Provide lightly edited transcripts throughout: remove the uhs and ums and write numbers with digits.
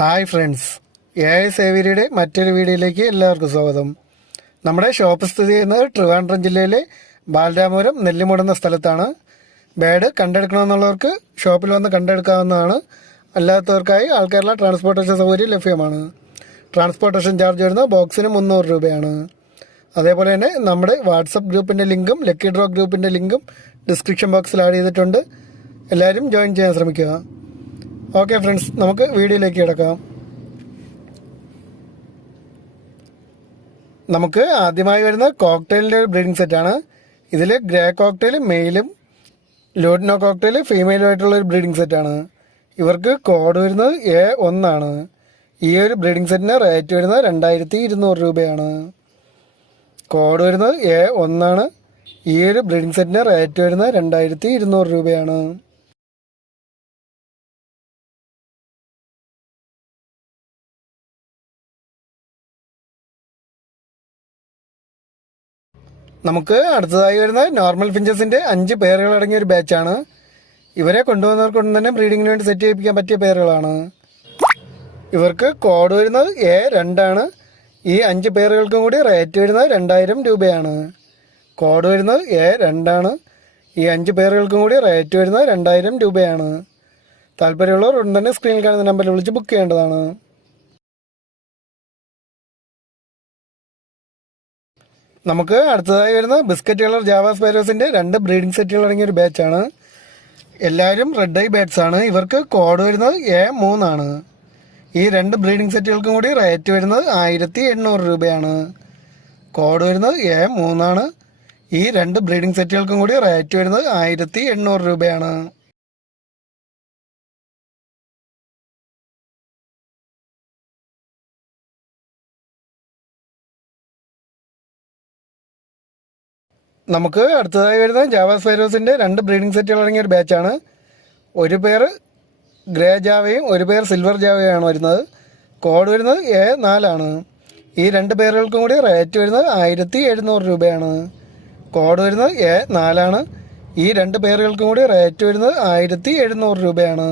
Hi friends, സേവരിയുടെ മറ്റൊരു വീഡിയോയിലേക്ക് എല്ലാവർക്കും സ്വാഗതം. നമ്മുടെ ഷോപ്പ് സ്ഥിതി ചെയ്യുന്നത് ട്രിവാൻഡ്രം ജില്ലയിലെ ബാലരാമപുരം നെല്ലിമുട് എന്ന സ്ഥലത്താണ്. ബേഡ് കണ്ടെടുക്കണമെന്നുള്ളവർക്ക് ഷോപ്പിൽ വന്ന് കണ്ടെടുക്കാവുന്നതാണ്. അല്ലാത്തവർക്കായി ആൾക്കാരുടെ ട്രാൻസ്പോർട്ടേഷൻ സൗകര്യം ലഭ്യമാണ്. ട്രാൻസ്പോർട്ടേഷൻ ചാർജ് വരുന്നത് ബോക്സിന് 300 രൂപയാണ്. അതേപോലെ തന്നെ നമ്മുടെ വാട്സപ്പ് ഗ്രൂപ്പിൻ്റെ ലിങ്കും ലക്കി ഡ്രോ ഗ്രൂപ്പിൻ്റെ ലിങ്കും ഡിസ്ക്രിപ്ഷൻ ബോക്സിൽ ആഡ് ചെയ്തിട്ടുണ്ട്. എല്ലാവരും ജോയിൻ ചെയ്യാൻ ശ്രമിക്കുക. ഓക്കെ ഫ്രണ്ട്സ്, നമുക്ക് വീഡിയോയിലേക്ക് കിടക്കാം. നമുക്ക് ആദ്യമായി വരുന്ന കോക്ടെയിലിൻ്റെ ഒരു ബ്രീഡിംഗ് സെറ്റാണ്. ഇതിൽ ഗ്രേ കോക്ടെയിൽ മെയിലും ലോഡിനോ കോക്ടെയിൽ ഫീമെയിലും ആയിട്ടുള്ള ഒരു ബ്രീഡിംഗ് സെറ്റാണ്. ഇവർക്ക് കോഡ് വരുന്നത് A1 ആണ്. ഈ ഒരു ബ്രീഡിംഗ് സെറ്റിന് റേറ്റ് വരുന്നത് 2200 രൂപയാണ്. കോഡ് വരുന്നത് A1 ആണ്. ഈ ഒരു ബ്രീഡിംഗ് സെറ്റിന് റേറ്റ് വരുന്നത് 2200 രൂപയാണ്. നമുക്ക് അടുത്തതായി വരുന്ന നോർമൽ ഫിഞ്ചസിൻ്റെ 5 പേരുകൾ അടങ്ങിയ ഒരു ബാച്ചാണ്. ഇവരെ കൊണ്ടുവന്നവർക്കൊന്നും തന്നെ ബ്രീഡിങ്ങിന് വേണ്ടി സെറ്റ് ചെയ്യിപ്പിക്കാൻ പറ്റിയ പേരുകളാണ്. ഇവർക്ക് കോഡ് വരുന്നത് A2 ആണ്. ഈ 5 പേരുകൾക്കും കൂടി റേറ്റ് വരുന്നത് 2000 രൂപയാണ്. കോഡ് വരുന്നത് A2 ആണ്. ഈ 5 പേരുകൾക്കും കൂടി റേറ്റ് വരുന്നത് 2000 രൂപയാണ്. താല്പര്യമുള്ളവർ ഉടൻ തന്നെ സ്ക്രീനിൽ കാണുന്ന നമ്പറിൽ വിളിച്ച് ബുക്ക് ചെയ്യേണ്ടതാണ്. നമുക്ക് അടുത്തതായി വരുന്ന ബിസ്ക്കറ്റ് കളർ ജാവ സ്പാരോസിൻ്റെ 2 ബ്രീഡിംഗ് സെറ്റുകൾ അടങ്ങിയ ഒരു ബാച്ചാണ്. എല്ലാവരും റെഡ് ഐ ബാറ്റ്സ് ആണ്. ഇവർക്ക് കോഡ് വരുന്നത് A3 ആണ്. ഈ 2 ബ്രീഡിംഗ് സെറ്റുകൾക്കും കൂടി റേറ്റ് വരുന്നത് 1800 രൂപയാണ്. കോഡ് വരുന്നത് A3 ആണ്. ഈ 2 ബ്രീഡിംഗ് സെറ്റുകൾക്കും കൂടി റേറ്റ് വരുന്നത് 1800 രൂപയാണ്. നമുക്ക് അടുത്തതായി വരുന്നത് ജാവ സ്പൈരോസിൻ്റെ 2 ബ്രീഡിംഗ് സെറ്റുകൾ അടങ്ങിയ ഒരു ബാച്ചാണ്. ഒരു പേർ ഗ്രേ ജാവയും ഒരു പേർ സിൽവർ ജാവയുമാണ് വരുന്നത്. കോഡ് വരുന്നത് A4 ആണ്. ഈ 2 പേരുകൾക്കും കൂടി റേറ്റ് വരുന്നത് 1700 രൂപയാണ്. കോഡ് വരുന്നത് A4 ആണ്. ഈ 2 പേരുകൾക്കും കൂടി റേറ്റ് വരുന്നത് 1700 രൂപയാണ്.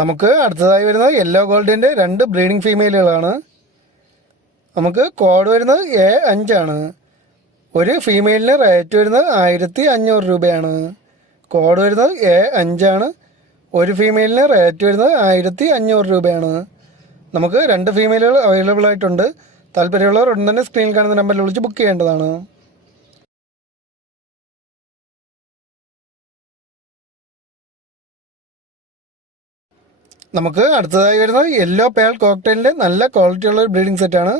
നമുക്ക് അടുത്തതായി വരുന്നത് യെല്ലോ ഗോൾഡിൻ്റെ 2 ബ്രീഡിംഗ് ഫീമെയിലുകളാണ്. നമുക്ക് കോഡ് വരുന്നത് A5 ആണ്. ഒരു ഫീമെയിലിന് റേറ്റ് വരുന്നത് 1500 രൂപയാണ്. കോഡ് വരുന്നത് A5 ആണ്. ഒരു ഫീമെയിലിന് റേറ്റ് വരുന്നത് 1500 രൂപയാണ്. നമുക്ക് 2 ഫീമെയിലുകൾ അവൈലബിൾ ആയിട്ടുണ്ട്. താല്പര്യമുള്ളവർ ഉടൻ തന്നെ സ്ക്രീനിൽ കാണുന്ന നമ്പറിൽ വിളിച്ച് ബുക്ക് ചെയ്യേണ്ടതാണ്. നമുക്ക് അടുത്തതായി വരുന്നത് യെല്ലോ പേൾ കോക്ടെയിലിൻ്റെ നല്ല ക്വാളിറ്റിയുള്ള ഒരു ബ്രീഡിംഗ് സെറ്റാണ്.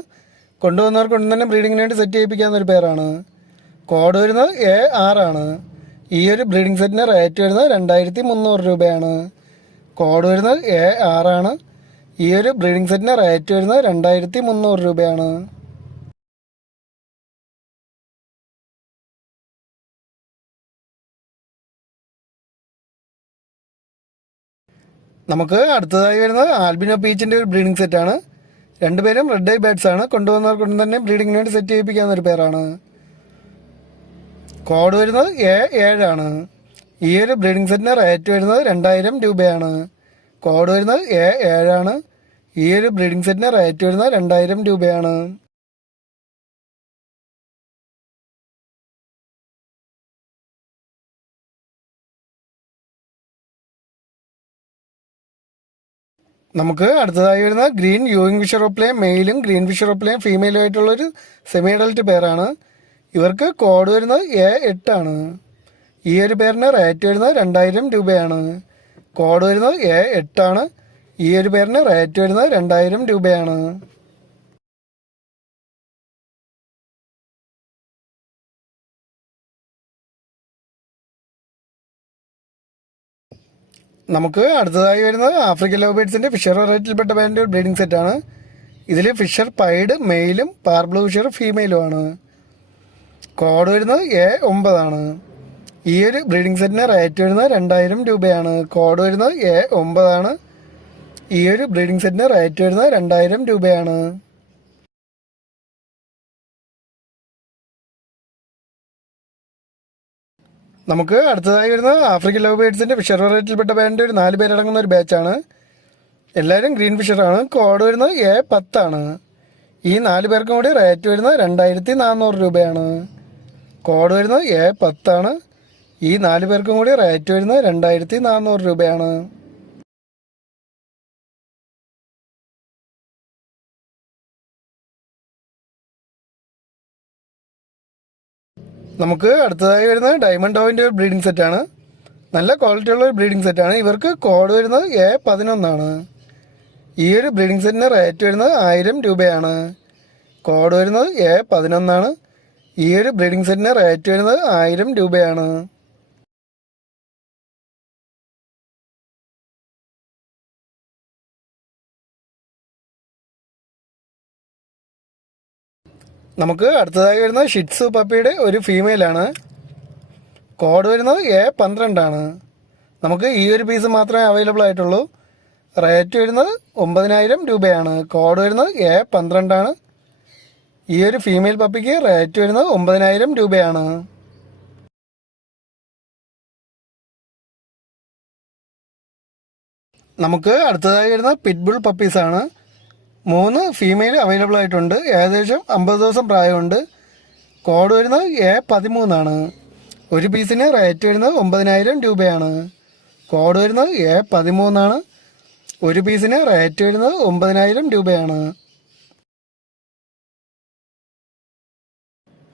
കൊണ്ടുവന്നവർക്ക് ഉടൻ തന്നെ ബ്രീഡിങ്ങിന് വേണ്ടി സെറ്റ് ചെയ്യിപ്പിക്കാവുന്ന ഒരു പേരാണ്. കോഡ് വരുന്നത് A6 ആണ്. ഈ ഒരു ബ്രീഡിംഗ് സെറ്റിന് റേറ്റ് വരുന്നത് 2300 രൂപയാണ്. കോഡ് വരുന്നത് A6 ആണ്. ഈ ഒരു ബ്രീഡിംഗ് സെറ്റിന് റേറ്റ് വരുന്നത് 2300 രൂപയാണ്. നമുക്ക് അടുത്തതായി വരുന്നത് ആൽബിനോ പീച്ചിൻ്റെ ഒരു ബ്രീഡിംഗ് സെറ്റാണ്. 2 പേരും റെഡ് ഐ ബാറ്റ്സ് ആണ്. കൊണ്ടുവന്നവർക്കൊന്നും തന്നെ ബ്രീഡിങ്ങിന് വേണ്ടി സെറ്റ് ചെയ്യിപ്പിക്കാവുന്ന ഒരു പേരാണ്. കോഡ് വരുന്നത് A7 ആണ്. ഈ ഒരു ബ്രീഡിംഗ് സെറ്റിന് റേറ്റ് വരുന്നത് 2000 രൂപയാണ്. കോഡ് വരുന്നത് A7 ആണ്. ഈ ഒരു ബ്രീഡിംഗ് സെറ്റിന് റേറ്റ് വരുന്നത് 2000 രൂപയാണ്. നമുക്ക് അടുത്തതായി വരുന്ന ഗ്രീൻ യൂയിങ് ഫിഷർ ഓപ്ലെയും മെയിലും ഗ്രീൻ ഫിഷർ ഓപ്ലെയും ഫീമെയിലും ആയിട്ടുള്ളൊരു സെമി അഡൽറ്റ് പേരാണ്. ഇവർക്ക് കോഡ് വരുന്നത് A8 ആണ്. ഈ ഒരു പേരിന് റേറ്റ് വരുന്നത് 2000 രൂപയാണ്. കോഡ് വരുന്നത് A8 ആണ്. ഈ ഒരു പേരിന് റേറ്റ് വരുന്നത് 2000 രൂപയാണ്. നമുക്ക് അടുത്തതായി വരുന്നത് ആഫ്രിക്കൻ ലവ് ബേർഡ്സിൻ്റെ ഫിഷർ വെറൈറ്റിയിൽപ്പെട്ട ബാൻഡ് ബ്രീഡിംഗ് സെറ്റാണ്. ഇതിൽ ഫിഷർ പൈഡ് മെയിലും പാർബ്ലൂ ഫിഷർ ഫീമെയിലുമാണ്. കോഡ് വരുന്നത് A9 ആണ്. ഈ ഒരു ബ്രീഡിംഗ് സെറ്റിന് റേറ്റ് വരുന്നത് 2000 രൂപയാണ്. കോഡ് വരുന്നത് A9 ആണ്. ഈ ഒരു ബ്രീഡിംഗ് സെറ്റിന് റേറ്റ് വരുന്നത് 2000 രൂപയാണ്. നമുക്ക് അടുത്തതായി വരുന്ന ആഫ്രിക്കൻ ലവ് ബേഡ്സിൻ്റെ ഫിഷർ വെറൈറ്റിയിൽപ്പെട്ട ബാൻഡ് ഒരു 4 പേരടങ്ങുന്ന ഒരു ബാച്ചാണ്. എല്ലാവരും ഗ്രീൻ ഫിഷറാണ്. കോഡ് വരുന്നത് A10 ഈ 4 പേർക്കും കൂടി റേറ്റ് വരുന്നത് 2400 രൂപയാണ്. കോഡ് വരുന്നത് A10 ഈ 4 പേർക്കും കൂടി റേറ്റ് വരുന്നത് 2400 രൂപയാണ്. നമുക്ക് അടുത്തതായി വരുന്നത് ഡയമണ്ട് ഡോവിൻ്റെ ഒരു ബ്രീഡിംഗ് സെറ്റാണ്. നല്ല ക്വാളിറ്റി ഉള്ള ഒരു ബ്രീഡിംഗ് സെറ്റാണ്. ഇവർക്ക് കോഡ് വരുന്നത് A11 ഈ ഒരു ബ്രീഡിംഗ് സെറ്റിന് റേറ്റ് വരുന്നത് 1000 രൂപയാണ്. കോഡ് വരുന്നത് A11 ഈ ഒരു ബ്രീഡിംഗ് സെറ്റിന് റേറ്റ് വരുന്നത് 1000 രൂപയാണ്. നമുക്ക് അടുത്തതായി വരുന്നത് ഷിറ്റ്സു പപ്പിയുടെ ഒരു ഫീമെയിലാണ്. കോഡ് വരുന്നത് A12 നമുക്ക് ഈ ഒരു പീസ് മാത്രമേ അവൈലബിൾ ആയിട്ടുള്ളൂ. റേറ്റ് വരുന്നത് 9000 രൂപയാണ്. കോഡ് വരുന്നത് A12 ഈ ഒരു ഫീമെയിൽ പപ്പിക്ക് റേറ്റ് വരുന്നത് 9000 രൂപയാണ്. നമുക്ക് അടുത്തതായി വരുന്നത് പിറ്റ്ബുൾ പപ്പീസാണ്. 3 ഫീമെയിൽ അവൈലബിൾ ആയിട്ടുണ്ട്. ഏകദേശം 50 ദിവസം പ്രായമുണ്ട്. കോഡ് വരുന്നത് A13 ഒരു പീസിന് റേറ്റ് വരുന്നത് 9000 രൂപയാണ്. കോഡ് വരുന്നത് A13 ഒരു പീസിന് റേറ്റ് വരുന്നത് 9000 രൂപയാണ്.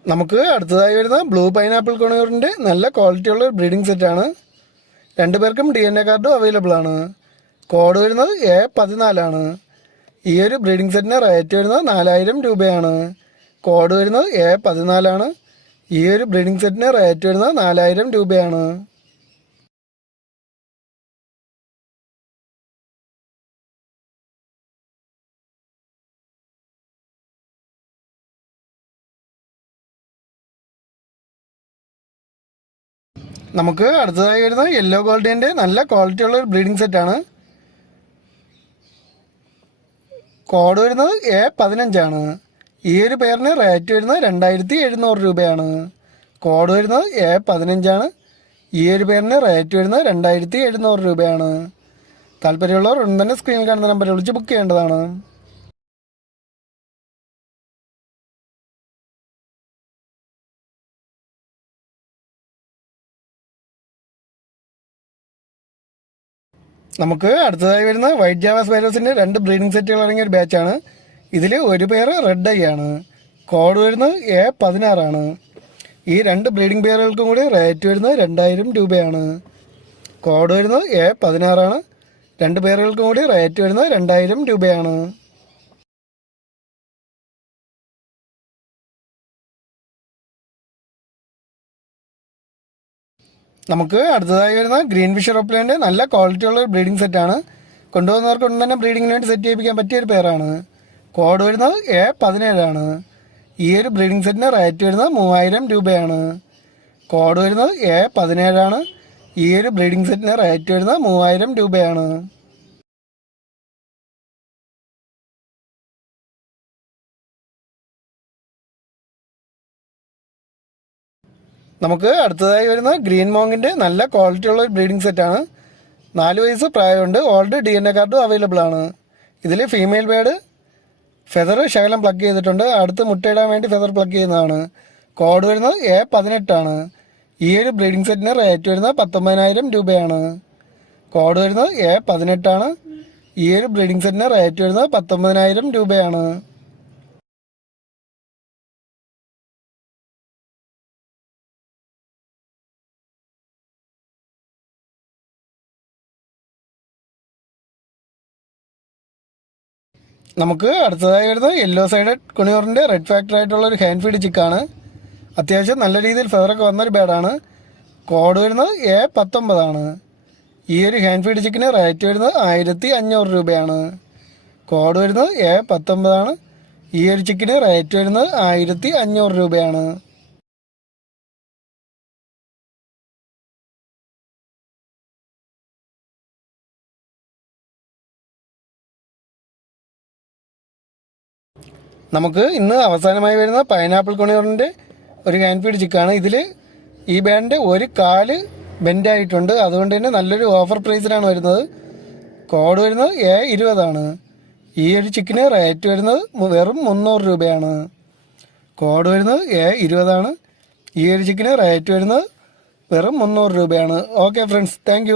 നമുക്ക് അടുത്തതായി വരുന്ന ബ്ലൂ പൈനാപ്പിൾ കൊണിയൂറിൻ്റെ നല്ല ക്വാളിറ്റിയുള്ള ബ്രീഡിംഗ് സെറ്റാണ്. 2 പേർക്കും DNA കാർഡും അവൈലബിൾ ആണ്. കോഡ് വരുന്നത് A14 ഈ ഒരു ബ്രീഡിംഗ് സെറ്റിന് റേറ്റ് വരുന്നത് 4000 രൂപയാണ്. കോഡ് വരുന്നത് A14 ഈ ഒരു ബ്രീഡിംഗ് സെറ്റിന് റേറ്റ് വരുന്നത് 4000 രൂപയാണ്. നമുക്ക് അടുത്തതായി വരുന്ന യെല്ലോ ഗോൾഡിൻ്റെ നല്ല ക്വാളിറ്റിയുള്ള ഒരു ബ്രീഡിംഗ് സെറ്റാണ്. കോഡ് വരുന്നത് A15 ഈ ഒരു പേരിന് റേറ്റ് വരുന്നത് 2700 രൂപയാണ്. കോഡ് വരുന്നത് A15 ഈ ഒരു പേരിന് റേറ്റ് വരുന്നത് 2700 രൂപയാണ്. താല്പര്യമുള്ളവർ ഉടൻ തന്നെ സ്ക്രീനിൽ കാണുന്ന നമ്പറിൽ വിളിച്ച് ബുക്ക് ചെയ്യേണ്ടതാണ്. നമുക്ക് അടുത്തതായി വരുന്ന വൈറ്റ് ജാവ സ്പൈറോസിൻ്റെ 2 ബ്രീഡിംഗ് സെറ്റുകൾ അടങ്ങിയ ഒരു ബാച്ചാണ്. ഇതിൽ ഒരു പേര് റെഡ് ഐ ആണ്. കോഡ് വരുന്നത് A16 ഈ 2 ബ്രീഡിംഗ് പെയറുകൾക്കും കൂടി റേറ്റ് വരുന്നത് 2000 രൂപയാണ്. കോഡ് വരുന്നത് A16 2 പേരുകൾക്കും കൂടി റേറ്റ് വരുന്നത് 2000 രൂപയാണ്. നമുക്ക് അടുത്തതായി വരുന്ന ഗ്രീൻ ഫിഷർ ഓപ്ലാൻ്റെ നല്ല ക്വാളിറ്റിയുള്ള ഒരു ബ്രീഡിംഗ് സെറ്റാണ്. കൊണ്ടുപോകുന്നവർക്ക് ഉടൻ തന്നെ ബ്രീഡിങ്ങിന് വേണ്ടി സെറ്റ് ചെയ്യിപ്പിക്കാൻ പറ്റിയ ഒരു പേരാണ്. കോഡ് വരുന്നത് A17 ഈ ഒരു ബ്രീഡിംഗ് സെറ്റിന് റേറ്റ് വരുന്നത് 3000 രൂപയാണ്. കോഡ് വരുന്നത് A17 ഈ ഒരു ബ്രീഡിംഗ് സെറ്റിന് റേറ്റ് വരുന്നത് 3000 രൂപയാണ്. നമുക്ക് അടുത്തതായി വരുന്ന ഗ്രീൻ മോങ്ങിൻ്റെ നല്ല ക്വാളിറ്റിയുള്ള ഒരു ബ്രീഡിംഗ് സെറ്റാണ്. 4 വയസ്സ് പ്രായമുണ്ട്. ഓൾറെഡി DNA കാർഡും അവൈലബിൾ ആണ്. ഇതിൽ ഫീമെയിൽ ബേഡ് ഫെദർ ശകലം പ്ലഗ് ചെയ്തിട്ടുണ്ട്. അടുത്ത് മുട്ടയിടാൻ വേണ്ടി ഫെദർ പ്ലഗ് ചെയ്യുന്നതാണ്. കോഡ് വരുന്നത് A18 ഈ ഒരു ബ്രീഡിംഗ് സെറ്റിന് റേറ്റ് വരുന്നത് 19000 രൂപയാണ്. കോഡ് വരുന്നത് A18 ഈ ഒരു ബ്രീഡിംഗ് സെറ്റിന് റേറ്റ് വരുന്നത് 19000 രൂപയാണ്. നമുക്ക് അടുത്തതായി വരുന്നത് യെല്ലോ സൈഡഡ് കുണിയൂറിൻ്റെ റെഡ് ഫാക്ടർ ആയിട്ടുള്ള ഒരു ഹാൻഡ് ഫീഡ് ചിക്കാണ്. അത്യാവശ്യം നല്ല രീതിയിൽ ഫെദറൊക്കെ വന്നൊരു ബേഡാണ്. കോഡ് വരുന്നത് A19 ഈ ഒരു ഹാൻഡ് ഫീഡ് ചിക്കിന് റേറ്റ് വരുന്നത് 1500 രൂപയാണ്. കോഡ് വരുന്നത് A19 ഈ ഒരു ചിക്കിന് റേറ്റ് വരുന്നത് 1500 രൂപയാണ്. നമുക്ക് ഇന്ന് അവസാനമായി വരുന്ന പൈനാപ്പിൾ കൊണിയൂറിൻ്റെ ഒരു ഹാൻഡ് ഫീഡ് ചിക്കാണ്. ഇതിൽ ഈ ബാൻഡിൻ്റെ ഒരു കാല് ബെൻഡായിട്ടുണ്ട്, അതുകൊണ്ട് തന്നെ നല്ലൊരു ഓഫർ പ്രൈസിലാണ് വരുന്നത്. കോഡ് വരുന്നത് A20 ഈ ഒരു ചിക്കന് റേറ്റ് വരുന്നത് വെറും 300 രൂപയാണ്. കോഡ് വരുന്നത് A20 ഈ ഒരു ചിക്കന് റേറ്റ് വരുന്നത് വെറും 300 രൂപയാണ്. Okay friends, thank